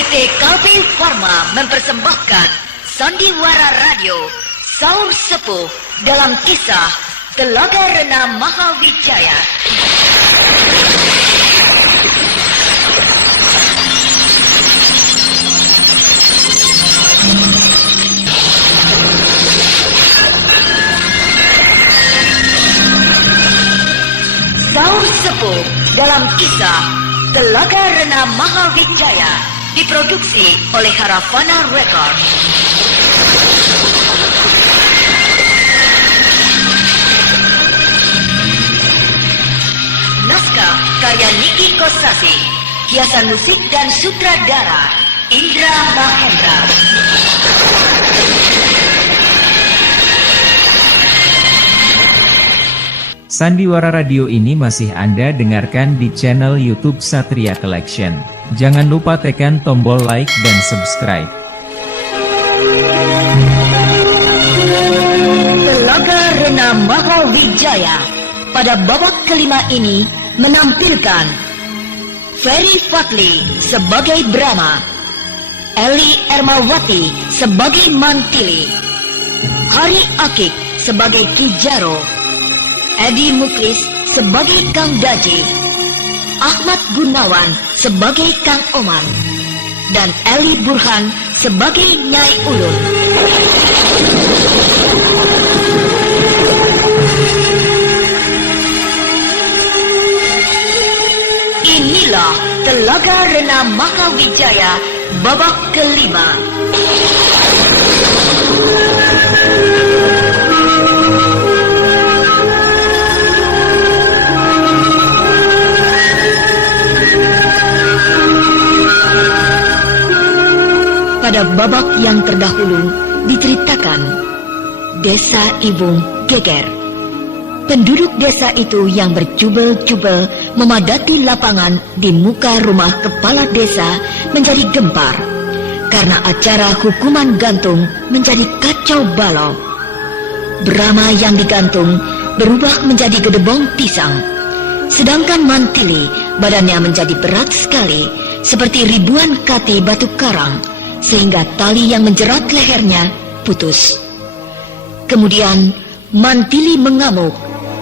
PT KB Pharma mempersembahkan Sandiwara Radio Saur Sepuh dalam kisah Telaga Rena Mahawijaya. Saur Sepuh dalam kisah Telaga Rena Mahawijaya diproduksi oleh Haravana Record. Naskah karya Niki Kosasi, hiasan musik dan sutradara Indra Mahendra. Sandiwara Radio ini masih Anda dengarkan di channel YouTube Satria Collection. Jangan lupa tekan tombol like dan subscribe. Telaga Rena Mahawijaya pada babak kelima ini menampilkan Ferry Fadli sebagai Brahma, Eli Ermawati sebagai Mantili, Hari Akik sebagai Kijaro, Edi Muklis sebagai Kang Daji, Ahmad Gunawan sebagai Kang Oman, dan Eli Burhan sebagai Nyai Ulun. Inilah Telaga Rena Mahawijaya babak kelima. Pada babak yang terdahulu diceritakan Desa Ibung geger. Penduduk desa itu yang berjubel-jubel memadati lapangan di muka rumah kepala desa menjadi gempar karena acara hukuman gantung menjadi kacau balau. Brahma yang digantung berubah menjadi gedebong pisang, sedangkan Mantili badannya menjadi berat sekali seperti ribuan kati batu karang, sehingga tali yang menjerat lehernya putus. Kemudian Mantili mengamuk,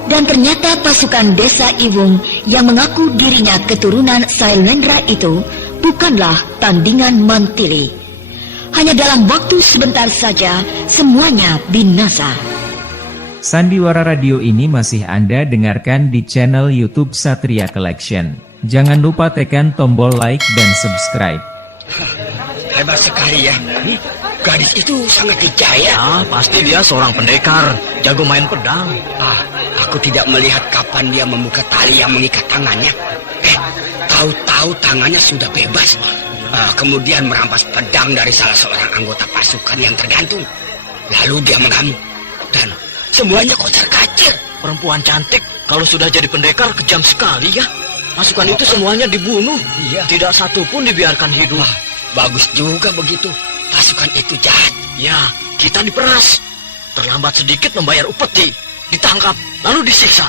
dan ternyata pasukan desa Iwung yang mengaku dirinya keturunan Sailendra itu bukanlah tandingan Mantili. Hanya dalam waktu sebentar saja semuanya binasa. Sandiwara Radio ini masih Anda dengarkan di channel YouTube Satria Collection. Jangan lupa tekan tombol like dan subscribe. Hebat sekali ya. Gadis itu sangat dicaya. Ah, pasti dia seorang pendekar, jago main pedang. Aku tidak melihat kapan dia membuka tali yang mengikat tangannya. Tahu-tahu tangannya sudah bebas. Kemudian merampas pedang dari salah seorang anggota pasukan yang tergantung. Lalu dia mengamuk. Dan semuanya kocar-kacir. Perempuan cantik, kalau sudah jadi pendekar kejam sekali ya. Pasukan itu semuanya dibunuh. Iya. Tidak satu pun dibiarkan hidup. Bagus juga begitu. Pasukan itu jahat. Ya, kita diperas. Terlambat sedikit membayar upeti. Ditangkap, lalu disiksa.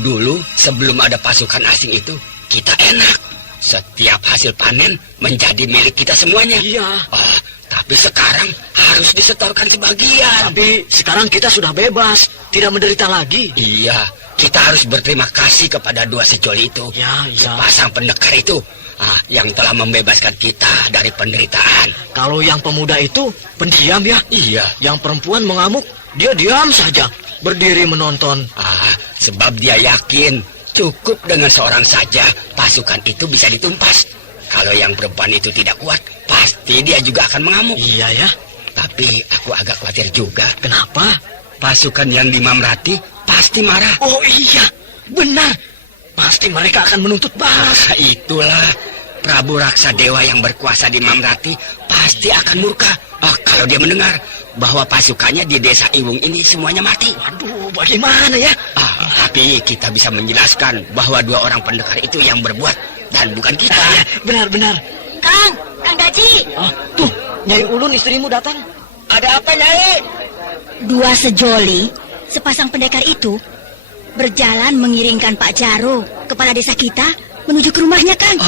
Dulu sebelum ada pasukan asing itu, kita enak. Setiap hasil panen menjadi milik kita semuanya. Iya. Tapi sekarang harus disetorkan sebagian. Tapi sekarang kita sudah bebas, tidak menderita lagi. Iya, kita harus berterima kasih kepada dua sejoli itu. Ya. Sepasang pendekar itu yang telah membebaskan kita dari penderitaan. Kalau yang pemuda itu pendiam ya. Iya. Yang perempuan mengamuk, dia diam saja, berdiri menonton. Sebab dia yakin cukup dengan seorang saja pasukan itu bisa ditumpas. Kalau yang perempuan itu tidak kuat, pasti dia juga akan mengamuk. Iya ya. Tapi aku agak khawatir juga. Kenapa? Pasukan yang di Mamrati pasti marah. Oh iya, benar. Pasti mereka akan menuntut balas. Itulah, Prabu Raksa Dewa yang berkuasa di Mamrati pasti akan murka kalau dia mendengar bahwa pasukannya di desa Iwung ini semuanya mati. Waduh, bagaimana ya? Tapi kita bisa menjelaskan bahwa dua orang pendekar itu yang berbuat dan bukan kita. Benar-benar. Kang Daji. Tuh, Nyai Ulun istrimu datang. Ada apa, Nyai? Dua sejoli, sepasang pendekar itu berjalan mengiringkan Pak Jaro, kepala desa kita, menuju ke rumahnya, Kang.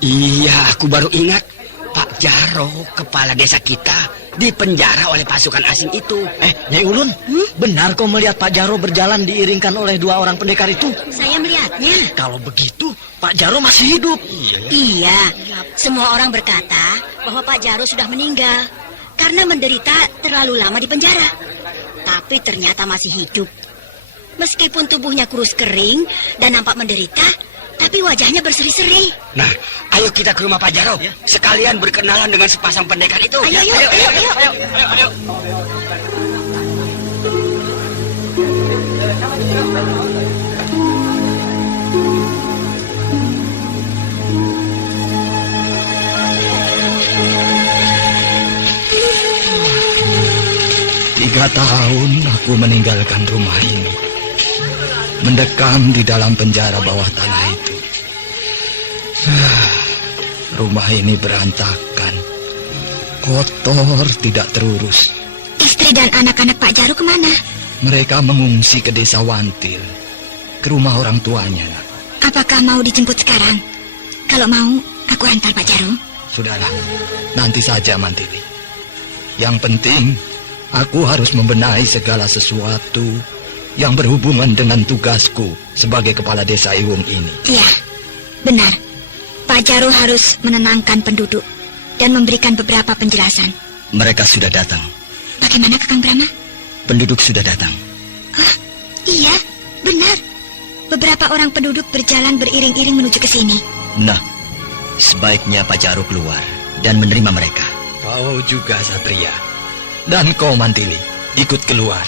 Iya, aku baru ingat. Jaro, kepala desa kita, dipenjara oleh pasukan asing itu. Nyai Ulun, benar kau melihat Pak Jaro berjalan diiringkan oleh 2 orang pendekar itu? Saya melihatnya. Kalau begitu, Pak Jaro masih hidup. Iya, semua orang berkata bahwa Pak Jaro sudah meninggal karena menderita terlalu lama di penjara. Tapi ternyata masih hidup. Meskipun tubuhnya kurus kering dan nampak menderita, tapi wajahnya berseri-seri. Nah, ayo kita ke rumah Pak Jaro. Sekalian berkenalan dengan sepasang pendekar itu. Ayo. Ayo. Tiga tahun aku meninggalkan rumah ini, mendekam di dalam penjara bawah tanah itu. Rumah ini berantakan, kotor, tidak terurus. Istri dan anak-anak Pak Jaro kemana? Mereka mengungsi ke desa Wantil, ke rumah orang tuanya. Apakah mau dijemput sekarang? Kalau mau, aku antar Pak Jaro. Sudahlah, nanti saja Mantili. Yang penting, aku harus membenahi segala sesuatu yang berhubungan dengan tugasku sebagai kepala desa Iwung ini. Iya, benar. Pak Jaro harus menenangkan penduduk dan memberikan beberapa penjelasan. Mereka sudah datang. Bagaimana Kakang Brahma? Penduduk sudah datang. Iya, benar. Beberapa orang penduduk berjalan beriring-iring menuju ke sini. Nah, sebaiknya Pak Jaro keluar dan menerima mereka. Kau juga Satria. Dan kau Mantili, ikut keluar.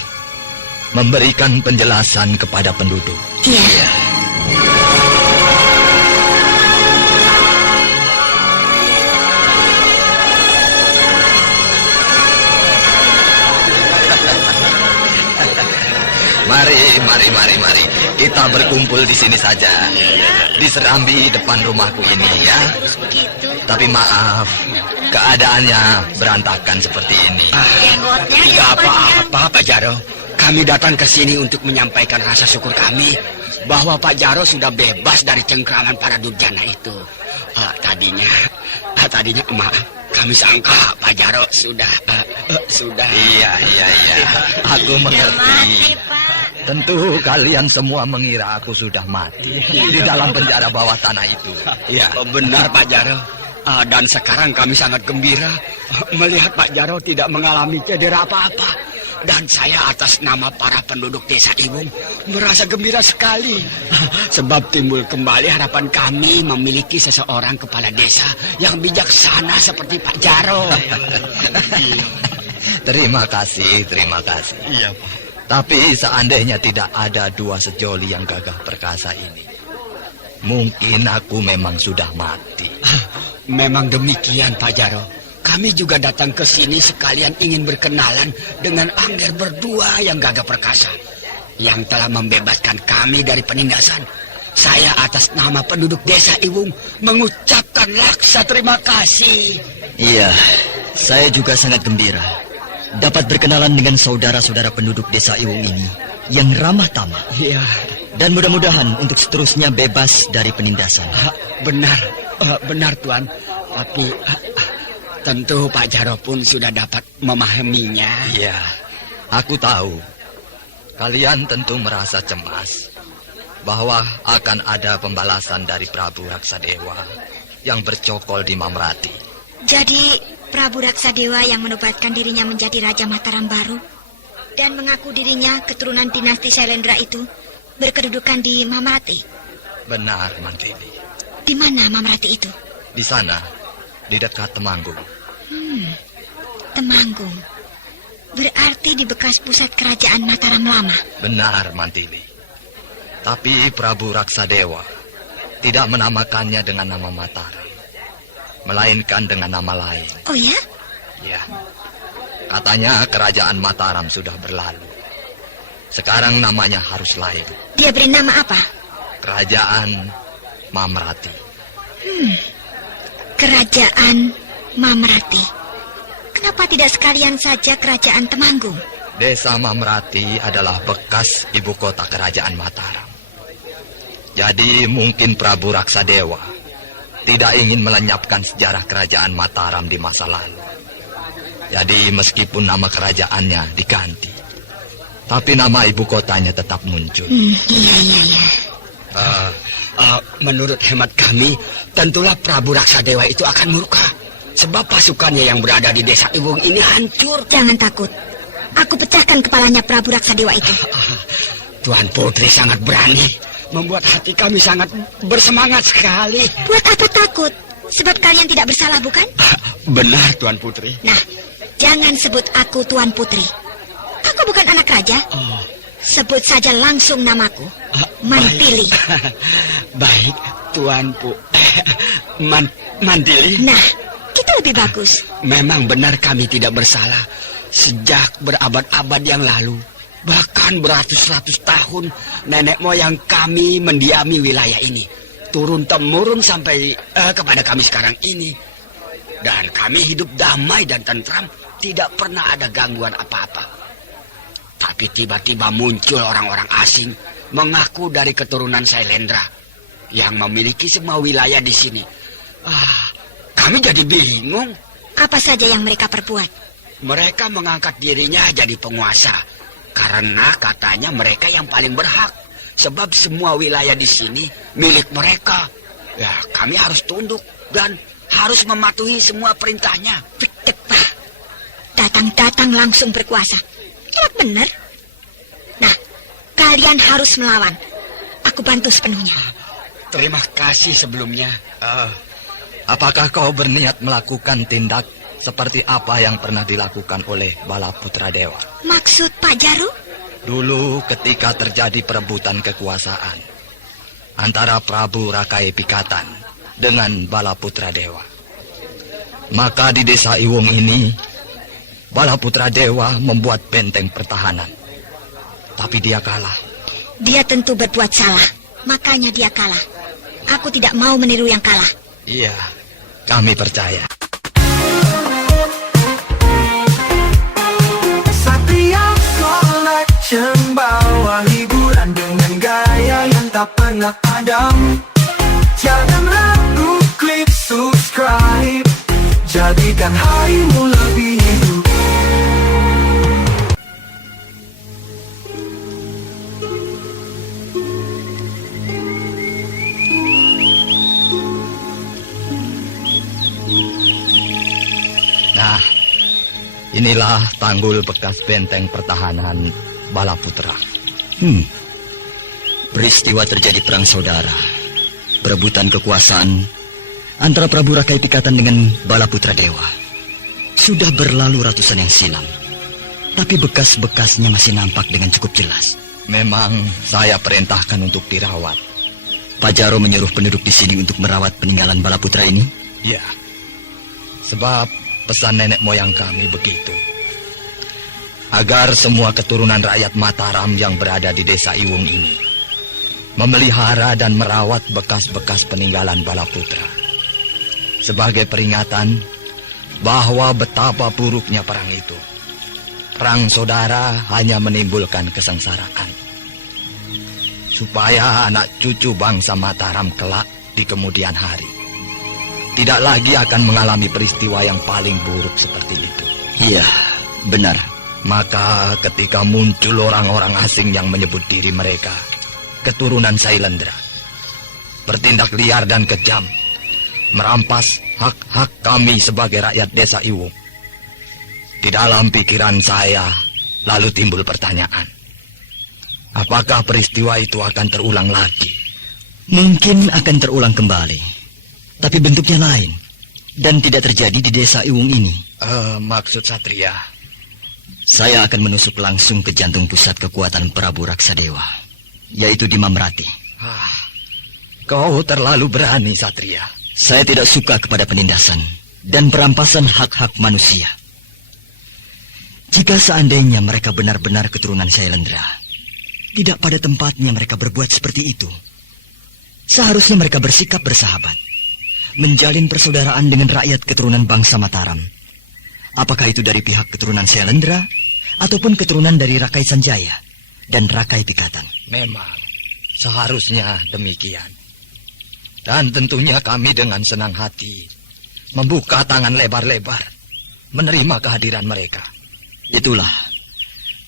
Memberikan penjelasan kepada penduduk. Iya. Mari. Kita berkumpul di sini saja. Di serambi depan rumahku ini ya. Tapi maaf, keadaannya berantakan seperti ini. Tidak apa-apa, Pak Jaro. Kami datang ke sini untuk menyampaikan rasa syukur kami bahwa Pak Jaro sudah bebas dari cengkraman para durjana itu. Tadinya maaf, kami sangka Pak Jaro sudah. Iya. Aku mengerti. Tentu kalian semua mengira aku sudah mati di dalam penjara bawah tanah itu. Iya, benar Pak Jaro. Dan sekarang kami sangat gembira melihat Pak Jaro tidak mengalami cedera apa-apa. Dan saya atas nama para penduduk desa Iwung merasa gembira sekali. Sebab timbul kembali harapan kami memiliki seseorang kepala desa yang bijaksana seperti Pak Jaro. Terima kasih. Iya, Pak. Tapi seandainya tidak ada 2 sejoli yang gagah perkasa ini, mungkin aku memang sudah mati. Memang demikian, Pak Jaro. Kami juga datang ke sini sekalian ingin berkenalan dengan Angger berdua yang gagah perkasa, yang telah membebaskan kami dari penindasan. Saya atas nama penduduk desa Iwung mengucapkan laksa terima kasih. Iya, saya juga sangat gembira dapat berkenalan dengan saudara-saudara penduduk desa Iwung ini yang ramah tamah. Iya. Dan mudah-mudahan untuk seterusnya bebas dari penindasan. Benar Tuan. Tapi tentu Pak Jaro pun sudah dapat memahaminya. Iya, aku tahu. Kalian tentu merasa cemas bahwa akan ada pembalasan dari Prabu Raksadewa yang bercokol di Mamrati. Jadi Prabu Raksadewa yang menobatkan dirinya menjadi Raja Mataram baru dan mengaku dirinya keturunan dinasti Sailendra itu berkedudukan di Mamrati. Benar, Mantili. Di mana Mamrati itu? Di sana, di dekat Temanggung. Temanggung. Berarti di bekas pusat kerajaan Mataram lama. Benar, Mantili. Tapi Prabu Raksadewa tidak menamakannya dengan nama Mataram, melainkan dengan nama lain. Oh ya? Ya. Katanya kerajaan Mataram sudah berlalu. Sekarang namanya harus lain. Dia beri nama apa? Kerajaan Mamrati. Kerajaan Mamrati. Kenapa tidak sekalian saja kerajaan Temanggung? Desa Mamrati adalah bekas ibu kota kerajaan Mataram. Jadi mungkin Prabu Raksadewa tidak ingin melenyapkan sejarah kerajaan Mataram di masa lalu. Jadi meskipun nama kerajaannya diganti, tapi nama ibu kotanya tetap muncul. Iya. Menurut hemat kami, tentulah Prabu Raksadewa itu akan murka. Sebab pasukannya yang berada di desa Iwung ini hancur. Jangan takut. Aku pecahkan kepalanya Prabu Raksadewa itu. Tuan Putri sangat berani, membuat hati kami sangat bersemangat sekali. Buat apa takut? Sebab kalian tidak bersalah, bukan? Benar, Tuan Putri. Nah, jangan sebut aku Tuan Putri. Aku bukan anak raja. Sebut saja langsung namaku. Mantili. Baik, Tuan Mantili. Nah, kita lebih bagus. Memang benar kami tidak bersalah. Sejak berabad-abad yang lalu, bahkan beratus-ratus tahun, nenek moyang kami mendiami wilayah ini. Turun-temurun sampai kepada kami sekarang ini. Dan kami hidup damai dan tentram, tidak pernah ada gangguan apa-apa. Tapi tiba-tiba muncul orang-orang asing mengaku dari keturunan Sailendra yang memiliki semua wilayah di sini. Kami jadi bingung. Apa saja yang mereka perbuat? Mereka mengangkat dirinya jadi penguasa karena katanya mereka yang paling berhak. Sebab semua wilayah di sini milik mereka. Ya, kami harus tunduk dan harus mematuhi semua perintahnya. Betapa. Datang-datang langsung berkuasa. Enak benar. Nah, kalian harus melawan. Aku bantu sepenuhnya. Terima kasih sebelumnya. Apakah kau berniat melakukan tindak seperti apa yang pernah dilakukan oleh Balaputra Dewa? Maksud Pak Jaru? Dulu ketika terjadi perebutan kekuasaan antara Prabu Rakai Pikatan dengan Balaputra Dewa, maka di desa Iwung ini Balaputra Dewa membuat benteng pertahanan. Tapi dia kalah. Dia tentu berbuat salah, makanya dia kalah. Aku tidak mau meniru yang kalah. Iya, kami percaya. Satria Collection bawa hiburan dengan gaya yang tak pernah padam. Jangan ragu, klik subscribe, jadikan harimu lebih hidup. Nah, inilah tanggul bekas benteng pertahanan Balaputra. Peristiwa terjadi perang saudara, perebutan kekuasaan antara Prabu Rakai Pikatan dengan Balaputra Dewa. Sudah berlalu ratusan yang silam, tapi bekas-bekasnya masih nampak dengan cukup jelas. Memang saya perintahkan untuk dirawat. Pak Jaro menyuruh penduduk di sini untuk merawat peninggalan Balaputra ini? Ya, sebab pesan nenek moyang kami begitu. Agar semua keturunan rakyat Mataram yang berada di desa Iwung ini memelihara dan merawat bekas-bekas peninggalan Balaputra. Sebagai peringatan bahwa betapa buruknya perang itu. Perang saudara hanya menimbulkan kesengsaraan. Supaya anak cucu bangsa Mataram kelak di kemudian hari tidak lagi akan mengalami peristiwa yang paling buruk seperti itu. Iya, benar. Maka ketika muncul orang-orang asing yang menyebut diri mereka keturunan Sailendra, bertindak liar dan kejam, merampas hak-hak kami sebagai rakyat desa Iwung, di dalam pikiran saya lalu timbul pertanyaan, apakah peristiwa itu akan terulang lagi? Mungkin akan terulang kembali, tapi bentuknya lain dan tidak terjadi di desa Iwung ini. Maksud Satria? Saya akan menusuk langsung ke jantung pusat kekuatan Prabu Raksadewa, yaitu di Mamrati. Kau terlalu berani, Satria. Saya tidak suka kepada penindasan dan perampasan hak-hak manusia. Jika seandainya mereka benar-benar keturunan Sailendra, tidak pada tempatnya mereka berbuat seperti itu. Seharusnya mereka bersikap bersahabat, menjalin persaudaraan dengan rakyat keturunan bangsa Mataram. Apakah itu dari pihak keturunan Sailendra ataupun keturunan dari Rakai Sanjaya dan Rakai Pikatan? Memang seharusnya demikian. Dan tentunya kami dengan senang hati membuka tangan lebar-lebar menerima kehadiran mereka. Itulah,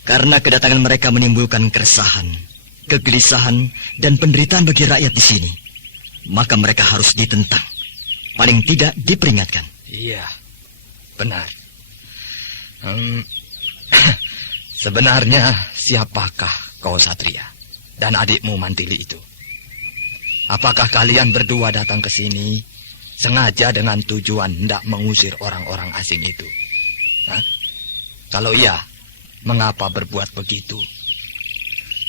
karena kedatangan mereka menimbulkan keresahan, kegelisahan, dan penderitaan bagi rakyat di sini, maka mereka harus ditentang, paling tidak diperingatkan. Iya, benar. Sebenarnya siapakah kau Satria dan adikmu Mantili itu? Apakah kalian berdua datang ke sini sengaja dengan tujuan hendak mengusir orang-orang asing itu? Hah? Kalau iya, mengapa berbuat begitu?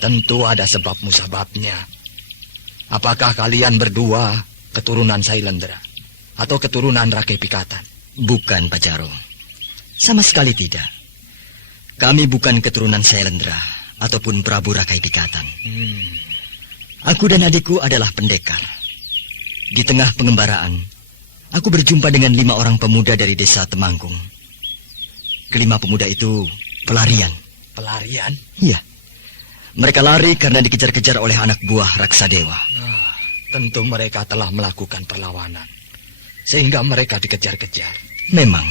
Tentu ada sebab musababnya. Apakah kalian berdua keturunan Sailendra atau keturunan Rakai Pikatan? Bukan, Pak Jaro. Sama sekali tidak. Kami bukan keturunan Sailendra ataupun Prabu Rakai Pikatan. Aku dan adikku adalah pendekar. Di tengah pengembaraan, aku berjumpa dengan 5 orang pemuda dari desa Temanggung. Kelima pemuda itu pelarian. Pelarian? Iya. Mereka lari karena dikejar-kejar oleh anak buah Raksadewa. Tentu mereka telah melakukan perlawanan, sehingga mereka dikejar-kejar. Memang,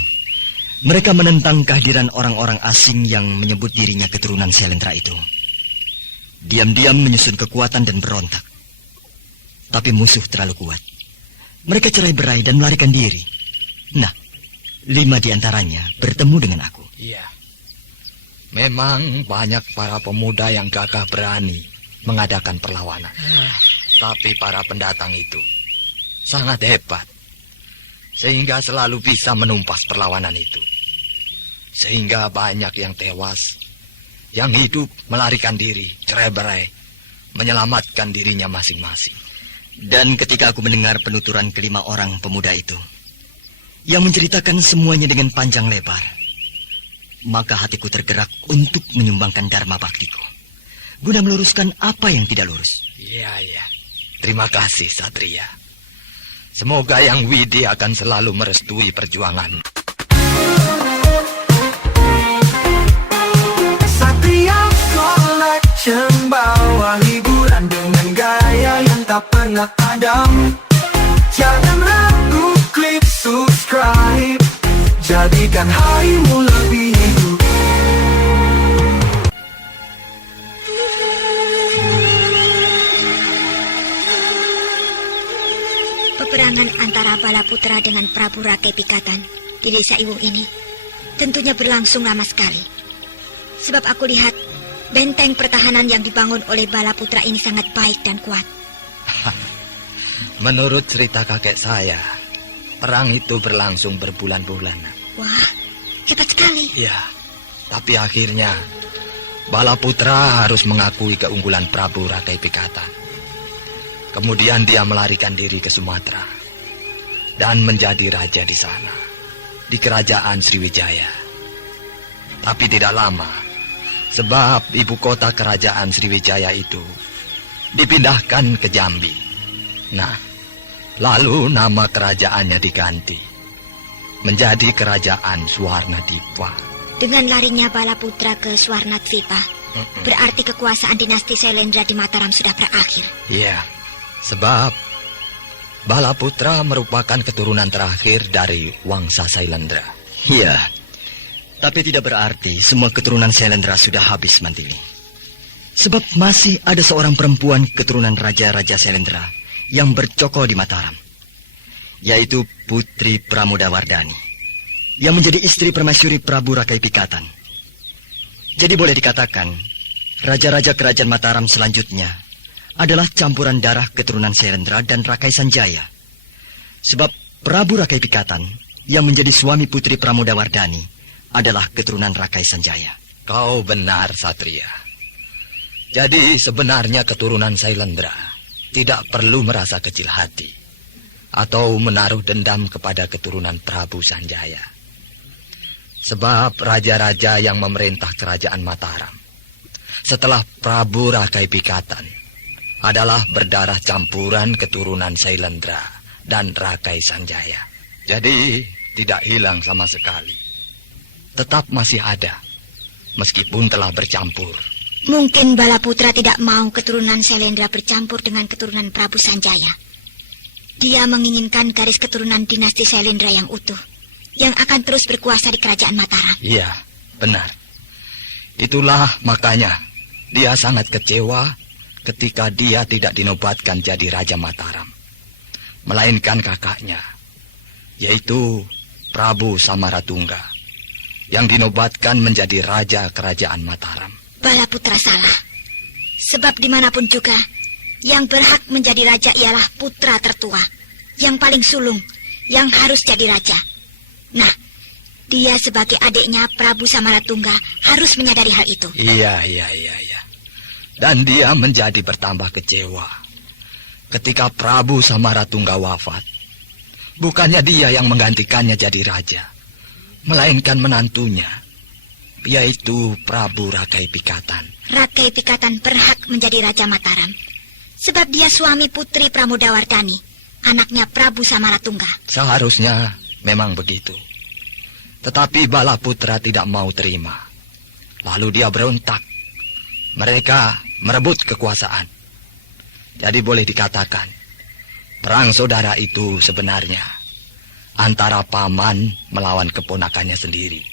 mereka menentang kehadiran orang-orang asing yang menyebut dirinya keturunan Sailendra itu. Diam-diam menyusun kekuatan dan berontak. Tapi musuh terlalu kuat. Mereka cerai-berai dan melarikan diri. Nah, 5 di antaranya bertemu dengan aku. Iya. Memang banyak para pemuda yang gagah berani mengadakan perlawanan. Tapi para pendatang itu sangat hebat, sehingga selalu bisa menumpas perlawanan itu. Sehingga banyak yang tewas, yang hidup melarikan diri, cerai-berai, menyelamatkan dirinya masing-masing. Dan ketika aku mendengar penuturan kelima orang pemuda itu, yang menceritakan semuanya dengan panjang lebar, maka hatiku tergerak untuk menyumbangkan dharma baktiku, guna meluruskan apa yang tidak lurus. Iya. Terima kasih, Satria. Semoga Yang Widi akan selalu merestui perjuangan. Satria Collection bawa hiburan dengan gaya yang tak pernah padam. Jangan ragu, klik subscribe, jadikan harimu lebih hidup. Peperangan antara Balaputra dengan Prabu Rakai Pikatan di desa Iwung ini tentunya berlangsung lama sekali. Sebab aku lihat benteng pertahanan yang dibangun oleh Balaputra ini sangat baik dan kuat. Menurut cerita kakek saya, perang itu berlangsung berbulan-bulan. Wah, hebat sekali. Ya, tapi akhirnya Balaputra harus mengakui keunggulan Prabu Rakai Pikatan. Kemudian dia melarikan diri ke Sumatera dan menjadi raja di sana, di kerajaan Sriwijaya. Tapi tidak lama, sebab ibu kota kerajaan Sriwijaya itu dipindahkan ke Jambi. Nah, lalu nama kerajaannya diganti menjadi kerajaan Suwarnadipa. Dengan larinya Balaputra ke Suwarnadvipa, berarti kekuasaan dinasti Sailendra di Mataram sudah berakhir. Iya, sebab Balaputra merupakan keturunan terakhir dari Wangsa Sailendra. Iya, tapi tidak berarti semua keturunan Sailendra sudah habis, Mantili. Sebab masih ada seorang perempuan keturunan Raja-Raja Sailendra yang bercokol di Mataram, yaitu Putri Pramodawardhani, yang menjadi istri permaisuri Prabu Rakai Pikatan. Jadi boleh dikatakan, raja-raja kerajaan Mataram selanjutnya adalah campuran darah keturunan Sailendra dan Rakai Sanjaya. Sebab Prabu Rakai Pikatan yang menjadi suami Putri Pramodawardhani adalah keturunan Rakai Sanjaya. Kau benar, Satria. Jadi sebenarnya keturunan Sailendra tidak perlu merasa kecil hati atau menaruh dendam kepada keturunan Prabu Sanjaya. Sebab raja-raja yang memerintah kerajaan Mataram setelah Prabu Rakai Pikatan adalah berdarah campuran keturunan Sailendra dan Rakai Sanjaya. Jadi tidak hilang sama sekali. Tetap masih ada, meskipun telah bercampur. Mungkin Balaputra tidak mau keturunan Sailendra bercampur dengan keturunan Prabu Sanjaya. Dia menginginkan garis keturunan dinasti Sailendra yang utuh, yang akan terus berkuasa di kerajaan Mataram. Iya, benar. Itulah makanya dia sangat kecewa ketika dia tidak dinobatkan jadi Raja Mataram, melainkan kakaknya, yaitu Prabu Samaratungga, yang dinobatkan menjadi Raja Kerajaan Mataram. Balaputra salah. Sebab dimanapun juga, yang berhak menjadi raja ialah putra tertua, yang paling sulung, yang harus jadi raja. Nah, dia sebagai adiknya Prabu Samaratungga harus menyadari hal itu. Iya. Dan dia menjadi bertambah kecewa ketika Prabu Samaratungga wafat. Bukannya dia yang menggantikannya jadi raja, melainkan menantunya, yaitu Prabu Rakai Pikatan. Rakai Pikatan berhak menjadi Raja Mataram, sebab dia suami putri Pramodawardhani, anaknya Prabu Samaratungga. Seharusnya memang begitu. Tetapi Balaputra tidak mau terima. Lalu dia berontak. Mereka merebut kekuasaan. Jadi boleh dikatakan, perang saudara itu sebenarnya antara paman melawan keponakannya sendiri,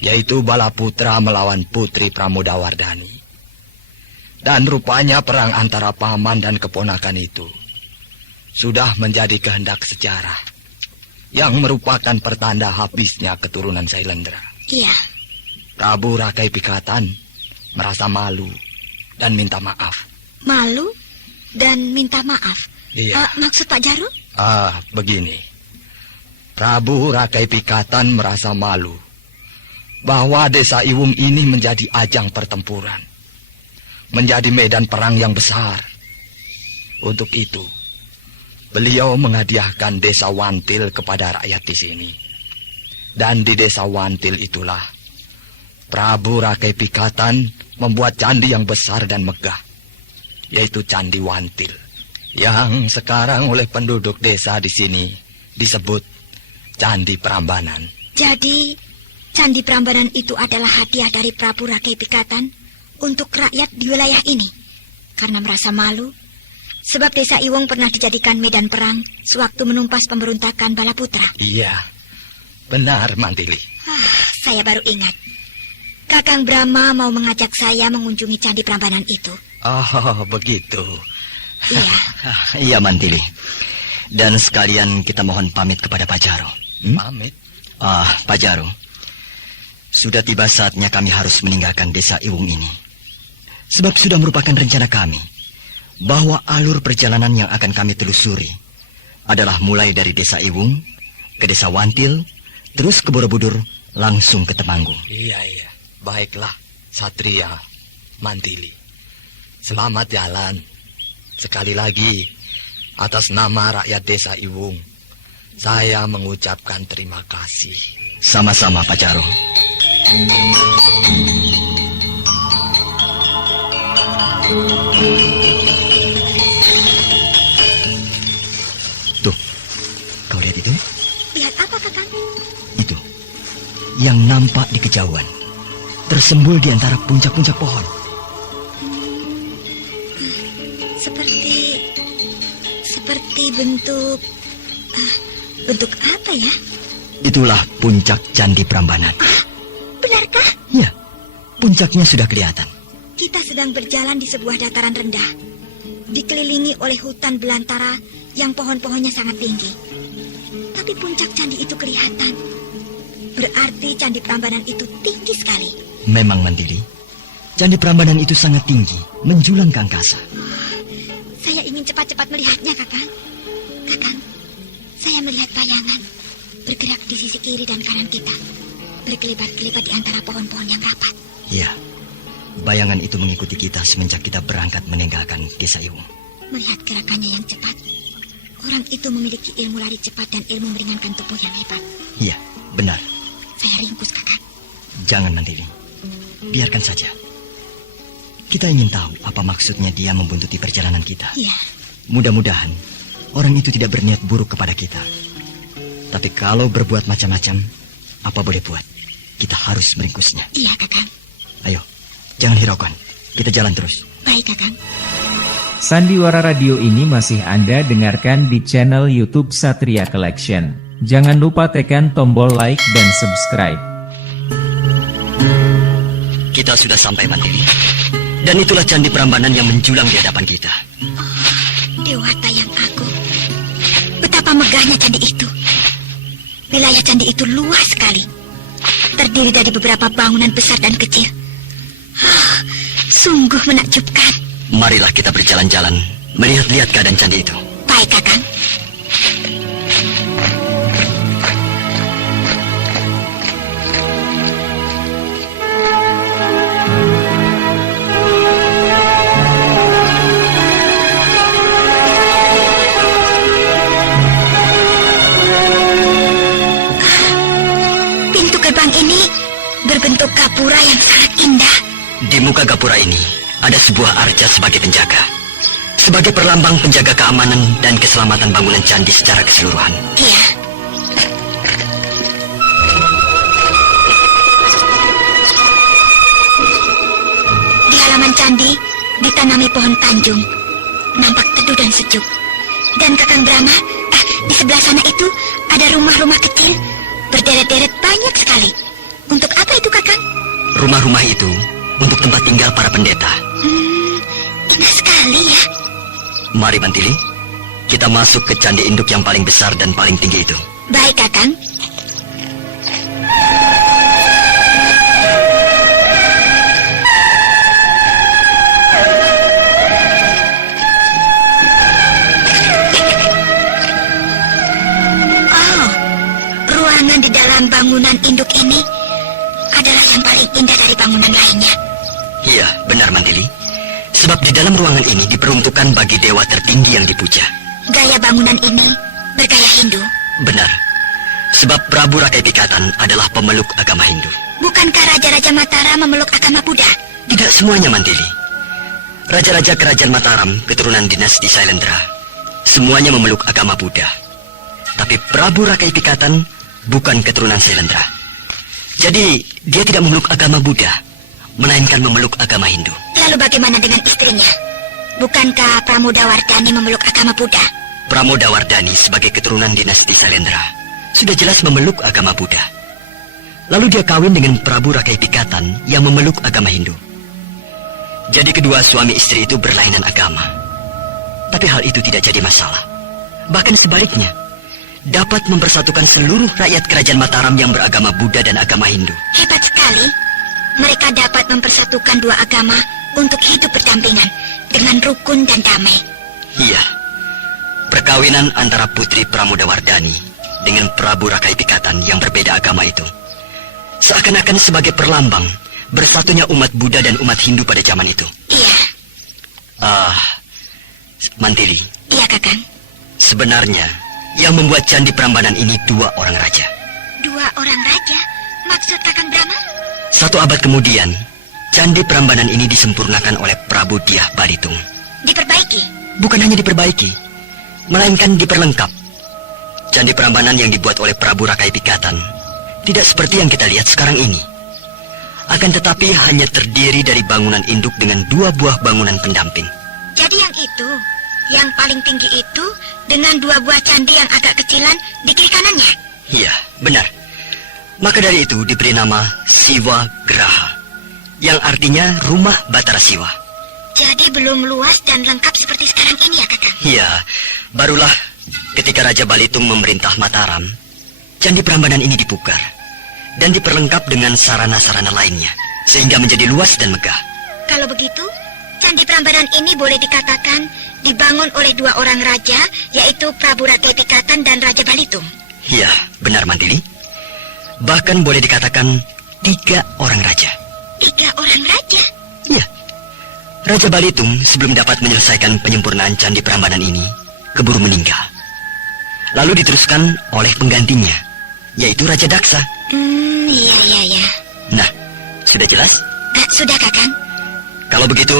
yaitu Balaputra melawan putri Pramodawardhani. Dan rupanya perang antara paman dan keponakan itu sudah menjadi kehendak sejarah, yang merupakan pertanda habisnya keturunan Sailendra. Iya. Prabu Rakai Pikatan merasa malu dan minta maaf. Malu dan minta maaf? Iya. Maksud Pak Jaru? Begini. Prabu Rakai Pikatan merasa malu bahwa desa Iwung ini menjadi ajang pertempuran, menjadi medan perang yang besar. Untuk itu, beliau menghadiahkan desa Wantil kepada rakyat di sini. Dan di desa Wantil itulah Prabu Rakai Pikatan membuat candi yang besar dan megah, yaitu Candi Wantil, yang sekarang oleh penduduk desa di sini disebut Candi Prambanan. Jadi, Candi Prambanan itu adalah hadiah dari Prabu Rakai Pikatan untuk rakyat di wilayah ini, karena merasa malu sebab desa Iwung pernah dijadikan medan perang sewaktu menumpas pemberontakan Balaputra. Iya, benar Mantili. Saya baru ingat. Kakang Brahma mau mengajak saya mengunjungi Candi Prambanan itu. Oh, begitu. Iya. Iya, Mantili. Dan sekalian kita mohon pamit kepada Pak Jaru. Pamit? Pak Jaru, sudah tiba saatnya kami harus meninggalkan desa Iwung ini. Sebab sudah merupakan rencana kami bahwa alur perjalanan yang akan kami telusuri adalah mulai dari desa Iwung ke desa Wantil, terus ke Borobudur, langsung ke Temanggung. Iya. Baiklah, Satria Mantili. Selamat jalan. Sekali lagi, atas nama rakyat desa Iwung, saya mengucapkan terima kasih. Sama-sama, Pak Jaru. Tuh, kau lihat itu? Lihat apa, Kakang? Itu, yang nampak di kejauhan, tersembul di antara puncak-puncak pohon. Seperti bentuk apa ya? Itulah puncak Candi Prambanan. Benarkah? Ya, puncaknya sudah kelihatan. Kita sedang berjalan di sebuah dataran rendah, dikelilingi oleh hutan belantara yang pohon-pohonnya sangat tinggi. Tapi puncak candi itu kelihatan. Berarti Candi Prambanan itu tinggi sekali. Memang, Mantili. Candi Prambanan itu sangat tinggi, menjulang ke angkasa. Saya ingin cepat-cepat melihatnya, Kakang. Kakang, saya melihat bayangan bergerak di sisi kiri dan kanan kita, berkelibat-kelibat di antara pohon-pohon yang rapat. Iya, bayangan itu mengikuti kita semenjak kita berangkat meninggalkan desa Iwung. Melihat gerakannya yang cepat, orang itu memiliki ilmu lari cepat dan ilmu meringankan tubuh yang hebat. Iya, benar. Saya ringkus, Kakang. Jangan, Mantili. Biarkan saja. Kita ingin tahu apa maksudnya dia membuntuti perjalanan kita. Iya. Mudah-mudahan orang itu tidak berniat buruk kepada kita. Tapi kalau berbuat macam-macam, apa boleh buat? Kita harus meringkusnya. Iya, Kakang. Ayo, jangan hiraukan. Kita jalan terus. Baik, Kakang. Sandiwara Radio ini masih Anda dengarkan di channel YouTube Satria Collection. Jangan lupa tekan tombol like dan subscribe. Kita sudah sampai, Mandiri. Dan itulah Candi Prambanan yang menjulang di hadapan kita. Dewata yang agung. Betapa megahnya candi itu. Wilayah candi itu luas sekali. Terdiri dari beberapa bangunan besar dan kecil. Sungguh menakjubkan. Marilah kita berjalan-jalan, melihat-lihat keadaan candi itu. Baik, Kakang. Pintu gerbang ini berbentuk gapura yang sangat indah. Di muka gapura ini ada sebuah arca sebagai penjaga. Sebagai perlambang penjaga keamanan dan keselamatan bangunan candi secara keseluruhan. Iya. Di halaman candi ditanami pohon tanjung. Nampak teduh dan sejuk. Dan Kakang Brahma, di sebelah sana itu ada rumah-rumah kecil. Berderet-deret banyak sekali. Untuk apa itu, Kakang? Rumah-rumah itu untuk tempat tinggal para pendeta. Indah sekali ya. Mari, Mantili, kita masuk ke candi induk yang paling besar dan paling tinggi itu. Baik, Kakang. Oh, ruangan di dalam bangunan induk ini adalah yang paling indah dari bangunan lainnya. Iya, benar, Mantili. Sebab di dalam ruangan ini diperuntukkan bagi dewa tertinggi yang dipuja. Gaya bangunan ini bergaya Hindu. Benar. Sebab Prabu Rakai Pikatan adalah pemeluk agama Hindu. Bukankah Raja-Raja Mataram memeluk agama Buddha? Tidak semuanya, Mantili. Raja-raja kerajaan Mataram, keturunan dinasti Sailendra, semuanya memeluk agama Buddha. Tapi Prabu Rakai Pikatan bukan keturunan Sailendra. Jadi, dia tidak memeluk agama Buddha, melainkan memeluk agama Hindu. Lalu bagaimana dengan istrinya? Bukankah Pramodawardhani memeluk agama Buddha? Pramodawardhani sebagai keturunan dinasti Sailendra sudah jelas memeluk agama Buddha. Lalu dia kawin dengan Prabu Rakai Pikatan yang memeluk agama Hindu. Jadi kedua suami istri itu berlainan agama. Tapi hal itu tidak jadi masalah. Bahkan sebaliknya, dapat mempersatukan seluruh rakyat kerajaan Mataram yang beragama Buddha dan agama Hindu. Hebat sekali. Mereka dapat mempersatukan dua agama untuk hidup berdampingan dengan rukun dan damai. Iya. Perkawinan antara putri Pramodawardhani dengan Prabu Rakai Pikatan yang berbeda agama itu seakan-akan sebagai perlambang bersatunya umat Buddha dan umat Hindu pada zaman itu. Iya. Mantili. Iya, Kakang. Sebenarnya yang membuat Candi Prambanan ini dua orang raja. Dua orang raja? Maksud Kakang Brahma? 1 abad kemudian, Candi Prambanan ini disempurnakan oleh Prabu Dyah Balitung. Diperbaiki? Bukan hanya diperbaiki, melainkan diperlengkap. Candi Prambanan yang dibuat oleh Prabu Rakai Pikatan tidak seperti yang kita lihat sekarang ini. Akan tetapi hanya terdiri dari bangunan induk dengan 2 buah bangunan pendamping. Jadi yang itu, yang paling tinggi itu dengan 2 buah candi yang agak kecilan di kiri kanannya? Iya, benar. Maka dari itu diberi nama Siwa Graha, yang artinya rumah Batara Siwa. Jadi belum luas dan lengkap seperti sekarang ini ya, Kakang? Iya, barulah ketika Raja Balitung memerintah Mataram, Candi Prambanan ini dibukar dan diperlengkap dengan sarana-sarana lainnya, sehingga menjadi luas dan megah. Kalau begitu, Candi Prambanan ini boleh dikatakan dibangun oleh 2 orang raja, yaitu Prabu Rakai Pikatan dan Raja Balitung. Iya, benar, Mantili. Bahkan boleh dikatakan 3 orang raja. 3 orang raja? Iya. Raja Balitung sebelum dapat menyelesaikan penyempurnaan Candi Prambanan ini, keburu meninggal. Lalu diteruskan oleh penggantinya, yaitu Raja Daksa. Iya. Nah, sudah jelas? Sudah, Kakang. Kalau begitu,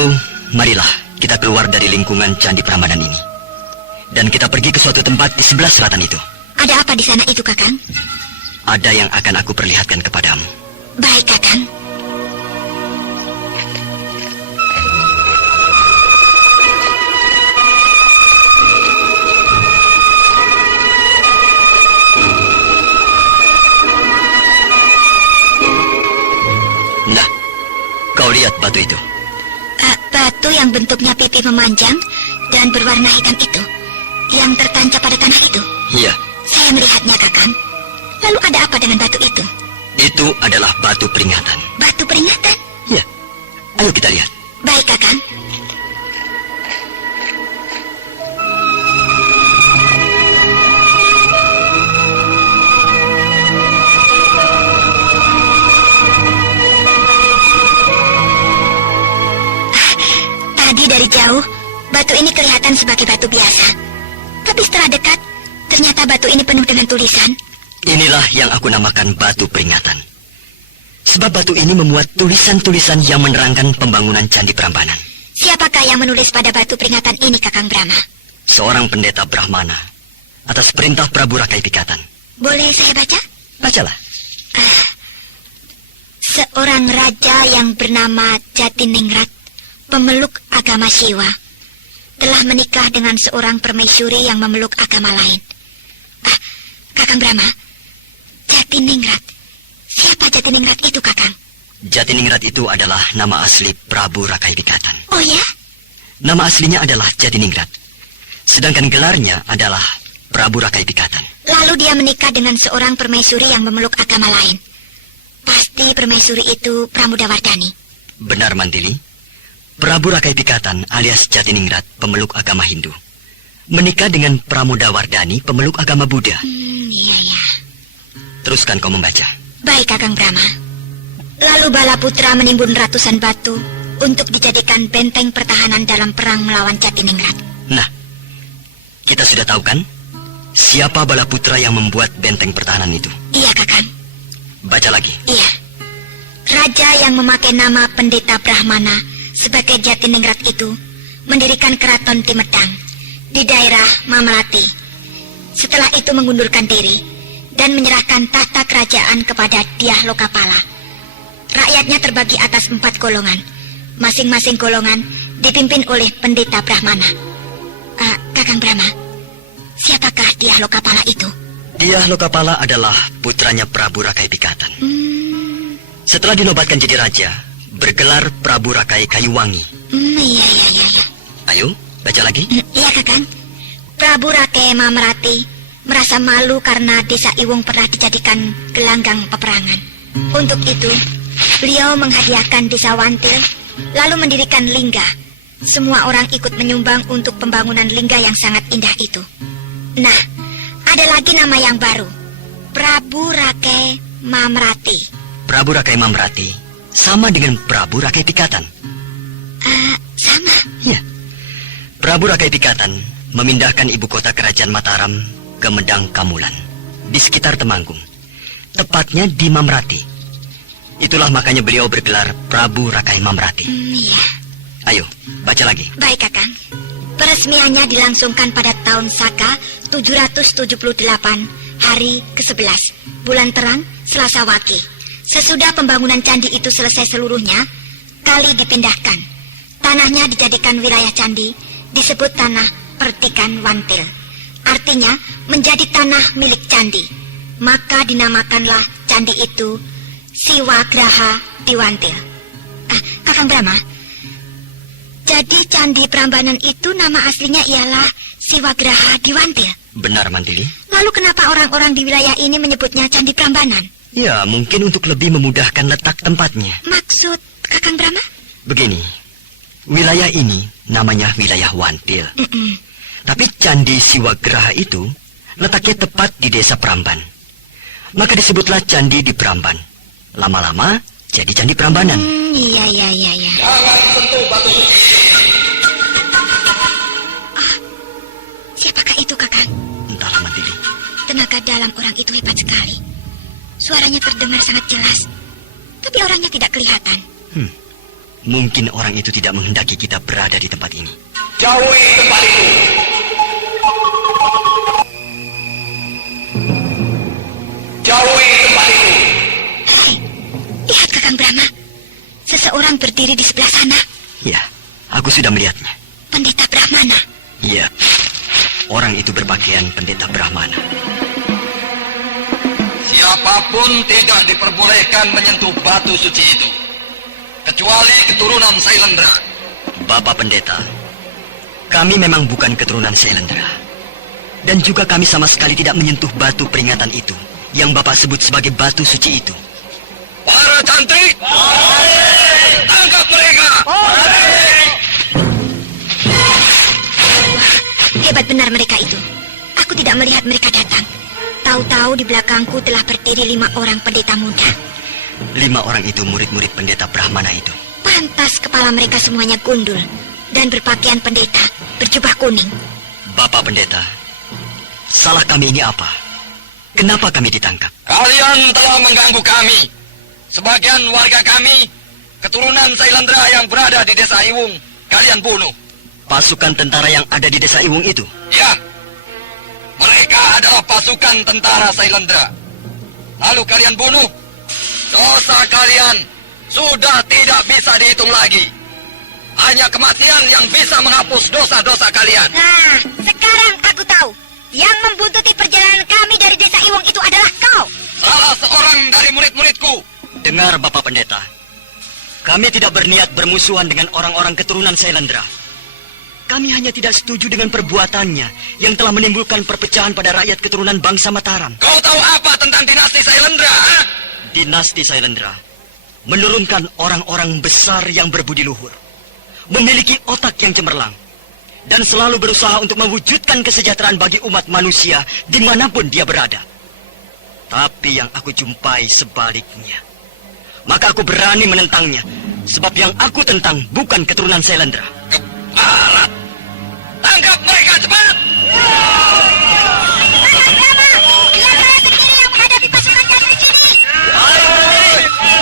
marilah kita keluar dari lingkungan Candi Prambanan ini. Dan kita pergi ke suatu tempat di sebelah selatan itu. Ada apa di sana itu, Kakang? Ada yang akan aku perlihatkan kepadamu. Baik, Kakang. lihat batu itu? Batu yang bentuknya pipi memanjang dan berwarna hitam itu, yang tertancap pada tanah itu. Iya. Saya melihatnya, Kakang. Lalu ada apa dengan batu itu? Itu adalah batu peringatan. Batu peringatan? Ya, ayo kita lihat. Baik, Kakang. Tadi dari jauh, batu ini kelihatan sebagai batu biasa. Tapi setelah dekat, ternyata batu ini penuh dengan tulisan. Inilah yang aku namakan batu peringatan. Sebab batu ini memuat tulisan-tulisan yang menerangkan pembangunan Candi Prambanan. Siapakah yang menulis pada batu peringatan ini, Kakang Brahma? Seorang pendeta Brahmana, atas perintah Prabu Rakai Pikatan. Boleh saya baca? Bacalah. Seorang raja yang bernama Jatiningrat, pemeluk agama Siwa, telah menikah dengan seorang permaisuri yang memeluk agama lain. Kakang Brahma, Jatiningrat. Siapa Jatiningrat itu, Kakang? Jatiningrat itu adalah nama asli Prabu Rakai Pikatan. Oh ya? Nama aslinya adalah Jatiningrat. Sedangkan gelarnya adalah Prabu Rakai Pikatan. Lalu dia menikah dengan seorang permaisuri yang memeluk agama lain. Pasti permaisuri itu Pramodawardhani. Benar, Mantili. Prabu Rakai Pikatan alias Jatiningrat, pemeluk agama Hindu, menikah dengan Pramodawardhani, pemeluk agama Buddha. Iya. Teruskan kau membaca. Baik, Kakang Brahma. Lalu Balaputra menimbun ratusan batu untuk dijadikan benteng pertahanan dalam perang melawan Jatiningrat. Nah, kita sudah tahu kan siapa Balaputra yang membuat benteng pertahanan itu? Iya, Kakang. Baca lagi. Iya. Raja yang memakai nama Pendeta Brahmana sebagai Jatiningrat itu mendirikan keraton Timedang di daerah Mamrati. Setelah itu mengundurkan diri dan menyerahkan tahta kerajaan kepada Dyah Lokapala. Rakyatnya terbagi atas 4 golongan. Masing-masing golongan dipimpin oleh Pendeta Brahmana. Kakang Brahma, siapakah Dyah Lokapala itu? Dyah Lokapala adalah putranya Prabu Rakai Pikatan. Setelah dinobatkan jadi raja, bergelar Prabu Rakai Kayuwangi. Iya. Ayo, baca lagi. Iya, Kakang. Prabu Rakai Mamrati merasa malu karena desa Iwung pernah dijadikan gelanggang peperangan. Untuk itu, beliau menghadiahkan desa Wantil, lalu mendirikan lingga. Semua orang ikut menyumbang untuk pembangunan lingga yang sangat indah itu. Nah, ada lagi nama yang baru, Prabu Rakai Mamrati. Prabu Rakai Mamrati sama dengan Prabu Rakai Pikatan. Sama? Ya. Prabu Rakai Pikatan memindahkan ibu kota kerajaan Mataram ke Medang Kamulan, di sekitar Temanggung, tepatnya di Mamrati. Itulah makanya beliau bergelar Prabu Rakai Mamrati. Iya. Ayo, baca lagi. Baik, Kakang. Peresmiannya dilangsungkan pada tahun Saka 778, hari ke-11, bulan terang, Selasa Wage. Sesudah pembangunan candi itu selesai seluruhnya, kali dipindahkan. Tanahnya dijadikan wilayah candi, disebut tanah Pertikan Wantil. Artinya menjadi tanah milik candi. Maka dinamakanlah candi itu Siwagraha Diwantil. Kakang Brahma, jadi candi Prambanan itu nama aslinya ialah Siwagraha Diwantil. Benar, Mantili. Lalu kenapa orang-orang di wilayah ini menyebutnya Candi Prambanan? Ya, mungkin untuk lebih memudahkan letak tempatnya. Maksud Kakang Brahma? Begini, wilayah ini namanya wilayah Wantil. Tapi Candi Siwagraha itu letaknya tepat di desa Pramban. Maka disebutlah Candi di Pramban. Lama-lama jadi Candi Prambanan. Iya. Siapakah itu, Kakang? Entahlah, Mantili. Tenaga dalam orang itu hebat sekali. Suaranya terdengar sangat jelas, tapi orangnya tidak kelihatan. Mungkin orang itu tidak menghendaki kita berada di tempat ini. Jauhi tempat itu. Jauhi tempat itu. Hei, lihat Kakang Brahma. Seseorang berdiri di sebelah sana. Ya, aku sudah melihatnya. Pendeta Brahmana. Iya, orang itu berpakaian pendeta Brahmana. Siapapun tidak diperbolehkan menyentuh batu suci itu. kecuali keturunan Sailendra. Bapak Pendeta, kami memang bukan keturunan Sailendra. Dan juga kami sama sekali tidak menyentuh batu peringatan itu yang Bapak sebut sebagai batu suci itu. Para cantrik, tangkap mereka. Hebat benar mereka itu. Aku tidak melihat mereka datang. Tahu-tahu di belakangku telah berdiri 5 orang pendeta muda. 5 orang itu murid-murid pendeta Brahmana itu. Pantas kepala mereka semuanya gundul dan berpakaian pendeta, berjubah kuning. Bapak Pendeta, salah kami ini apa? Kenapa kami ditangkap? Kalian telah mengganggu kami. Sebagian warga kami, keturunan Sailendra yang berada di desa Iwung, kalian bunuh. Pasukan tentara yang ada di desa Iwung itu? Ya, mereka adalah pasukan tentara Sailendra. Lalu kalian bunuh. Dosa kalian sudah tidak bisa dihitung lagi. Hanya kematian yang bisa menghapus dosa-dosa kalian. Nah, sekarang aku tahu. Yang membuntuti perjalanan kami dari desa Iwung itu adalah kau. Salah seorang dari murid-muridku. Dengar Bapak Pendeta, kami tidak berniat bermusuhan dengan orang-orang keturunan Sailendra. Kami hanya tidak setuju dengan perbuatannya yang telah menimbulkan perpecahan pada rakyat keturunan bangsa Mataram. Kau tahu apa tentang dinasti Sailendra? Ha? Dinasti Sailendra menurunkan orang-orang besar yang berbudi luhur, memiliki otak yang cemerlang, dan selalu berusaha untuk mewujudkan kesejahteraan bagi umat manusia dimanapun dia berada. Tapi yang aku jumpai sebaliknya. Maka aku berani menentangnya, sebab yang aku tentang bukan keturunan Sailendra. Alat! Tangkap mereka cepat! Biar saya sendiri yang menghadapi pasukan dari sini.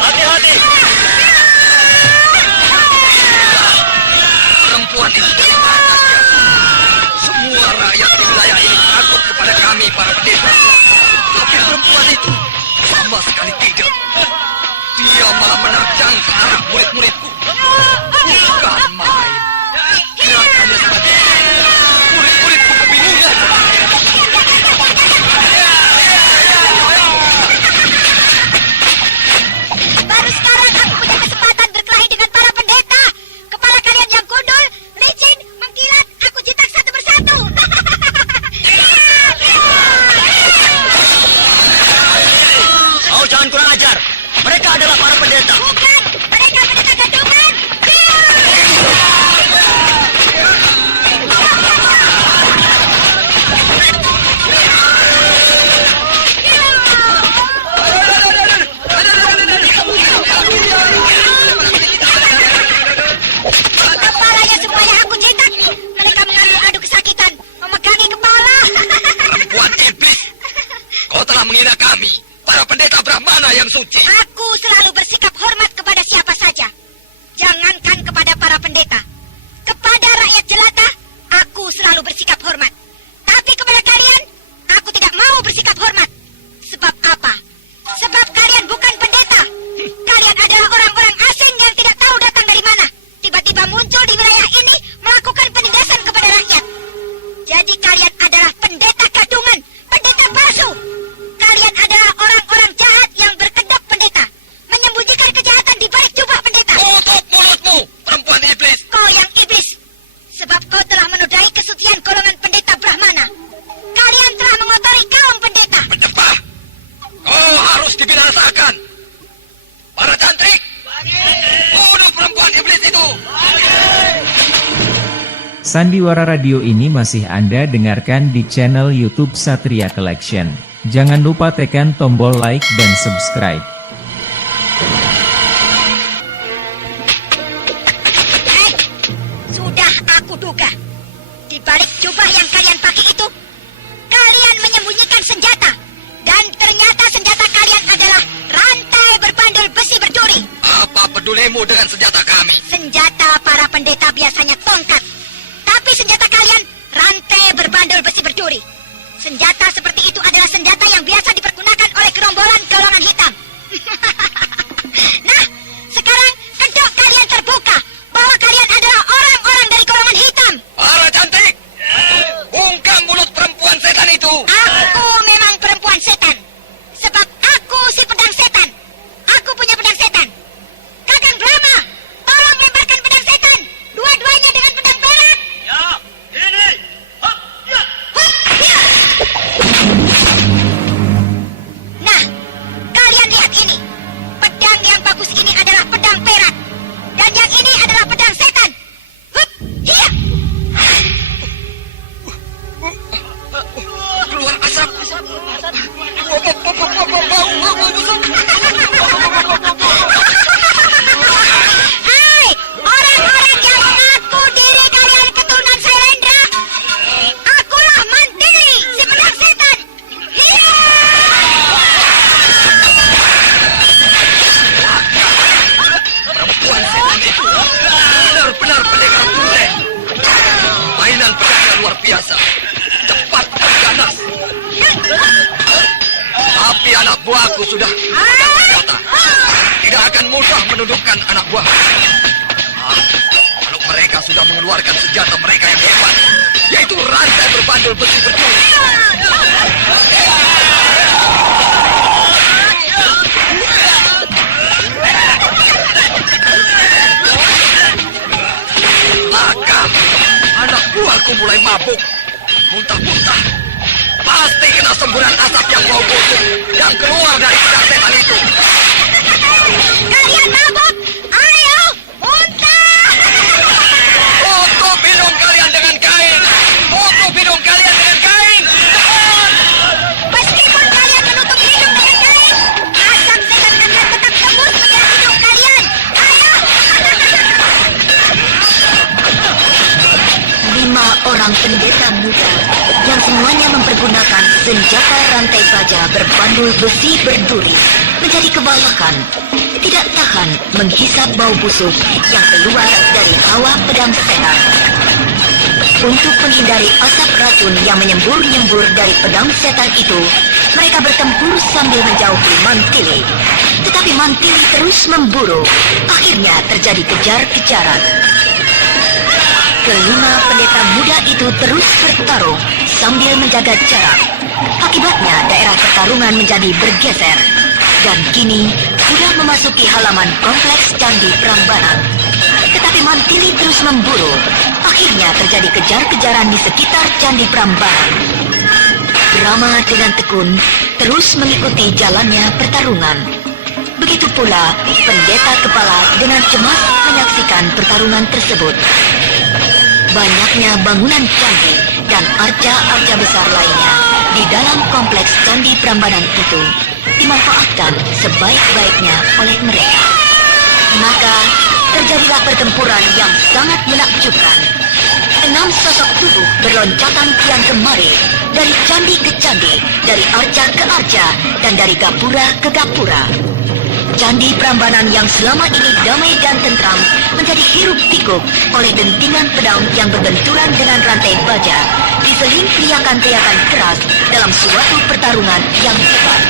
Hati-hati! Perempuan itu dari mana dia? Semua rakyat di wilayah ini takut kepada kami para pendeta. Tapi perempuan itu sama sekali tidak. Dia malah menerjang ke arah murid-muridku. Bukan main. Gerakannya seperti murid-muridku kebingungan. Baru sekarang aku punya kesempatan berkelahi dengan para pendeta. Kepala kalian yang gundul, licin, mengkilat, aku jitak satu persatu. Kau jangan kurang ajar. Mereka adalah para pendeta. Bukan, mereka pendeta gadungan. Kepalanya semuanya aku jitak. Mereka mengadu-adu kesakitan, memegangi kepala. Perempuan iblis! Kau telah menghina kami, para pendeta Brahmana yang suci. Aku selalu bersikap hormat kepada siapa saja. Jangankan kepada para pendeta. Kepada rakyat jelata, aku selalu bersikap hormat. Tapi kepada kalian, aku tidak mau bersikap hormat. Sebab apa? Sebab kalian bukan pendeta. Kalian adalah orang-orang asing yang tidak tahu datang dari mana. Tiba-tiba muncul di wilayah ini melakukan penindasan kepada rakyat. Jadi kalian adalah pendeta gadungan, pendeta palsu. Kalian adalah orang-orang jahat yang berkedok pendeta, menyembunyikan kejahatan di balik jubah pendeta. Tutup mulutmu, perempuan iblis! Kau yang iblis, sebab kau telah menodai kesucian golongan pendeta Brahmana. Kalian telah mengotori kaum pendeta. Pendebah! Kau harus dibinasakan! Para cantrik! Bunuh perempuan iblis itu! Sandiwara Radio ini masih Anda dengarkan di channel YouTube Satria Collection. Jangan lupa tekan tombol like dan subscribe. Sudah aku duga. Di balik jubah yang kalian pakai itu, kalian menyembunyikan senjata. Dan ternyata senjata kalian adalah rantai berbandul besi berduri. Apa pedulimu dengan senjata kami? Senjata para pendeta biasanya tongkat. Tapi senjata kalian rantai berbandul besi berduri. Senjata seperti itu adalah senjata yang biasa dipergunakan oleh gerombolan golongan hitam. Nah, sekarang kedok kalian terbuka bahwa kalian adalah orang-orang dari golongan hitam. Para cantik! Bungkam mulut perempuan setan itu! Aku memang perempuan setan. Sebab aku si pedang setan. Aku punya pedang setan. Kakang Brahma, yang bagus ini adalah pedang perak. Dan yang ini adalah pedang setan. Hup, iya. Keluar asap. Hai, orang-orang yang mengaku diri kalian keturunan Sailendra. Akulah Mantili, si pedang setan. Iya. Perempuan setan itu benar-benar pendekar tulen. Mainan pedangnya luar biasa, cepat dan ganas. Tapi anak buahku sudah berkata, tidak akan mudah menundukkan anak buah. Kalau mereka sudah mengeluarkan senjata mereka yang hebat, yaitu rantai berbandul besi berjulur. Maka anak buahku mulai mabuk, muntah-muntah. Pasti kena semburan asap yang bau busuk yang keluar dari pedang setan itu. Kalian mabuk? Ayo, muntah! Tutup hidung kalian dengan kain. Tutup hidung kalian dengan kain. Cepat! Meskipun kalian menutup hidung dengan kain, asap setan akan tetap tembus menyerang hidung kalian. Ayo! 5 orang pendeta muda yang semuanya mempergunakan senjata rantai baja berbandul besi berduri menjadi kewalahan, tidak tahan menghisap bau busuk yang keluar dari hawa pedang setan. Untuk menghindari asap racun yang menyembur-nyembur dari pedang setan itu, mereka bertempur sambil menjauhi Mantili. Tetapi Mantili terus memburu. Akhirnya terjadi kejar-kejaran. Kelima pendeta muda itu terus bertarung sambil menjaga jarak. Akibatnya daerah pertarungan menjadi bergeser. Dan kini sudah memasuki halaman kompleks Candi Prambanan. Tetapi Mantili terus memburu. Akhirnya terjadi kejar-kejaran di sekitar Candi Prambanan. Rama dengan tekun terus mengikuti jalannya pertarungan. Begitu pula pendeta kepala dengan cemas menyaksikan pertarungan tersebut. Banyaknya bangunan candi dan arca-arca besar lainnya di dalam kompleks Candi Prambanan itu dimanfaatkan sebaik-baiknya oleh mereka. Maka terjadilah pertempuran yang sangat menakjubkan. 6 sosok tubuh berloncatan kian kemari, dari candi ke candi, dari arca ke arca, dan dari gapura ke gapura. Candi Prambanan yang selama ini damai dan tentram menjadi hiruk-pikuk oleh dentingan pedang yang berbenturan dengan rantai baja, diseling teriakan-teriakan keras dalam suatu pertarungan yang hebat.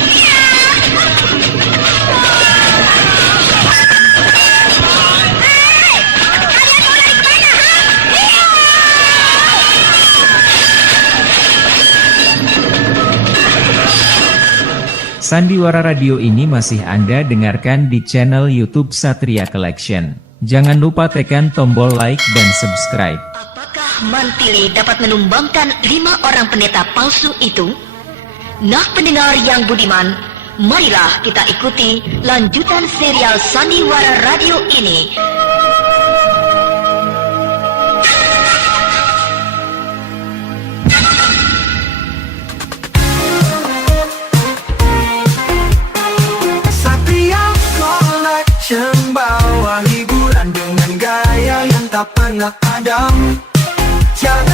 Sandiwara Radio ini masih Anda dengarkan di channel YouTube Satria Collection. Jangan lupa tekan tombol like dan subscribe. Apakah Mantili dapat menumbangkan 5 orang pendeta palsu itu? Nah pendengar yang budiman, marilah kita ikuti lanjutan serial Sandiwara Radio ini. Bawa hiburan dengan gaya yang tak pernah padam. Jangan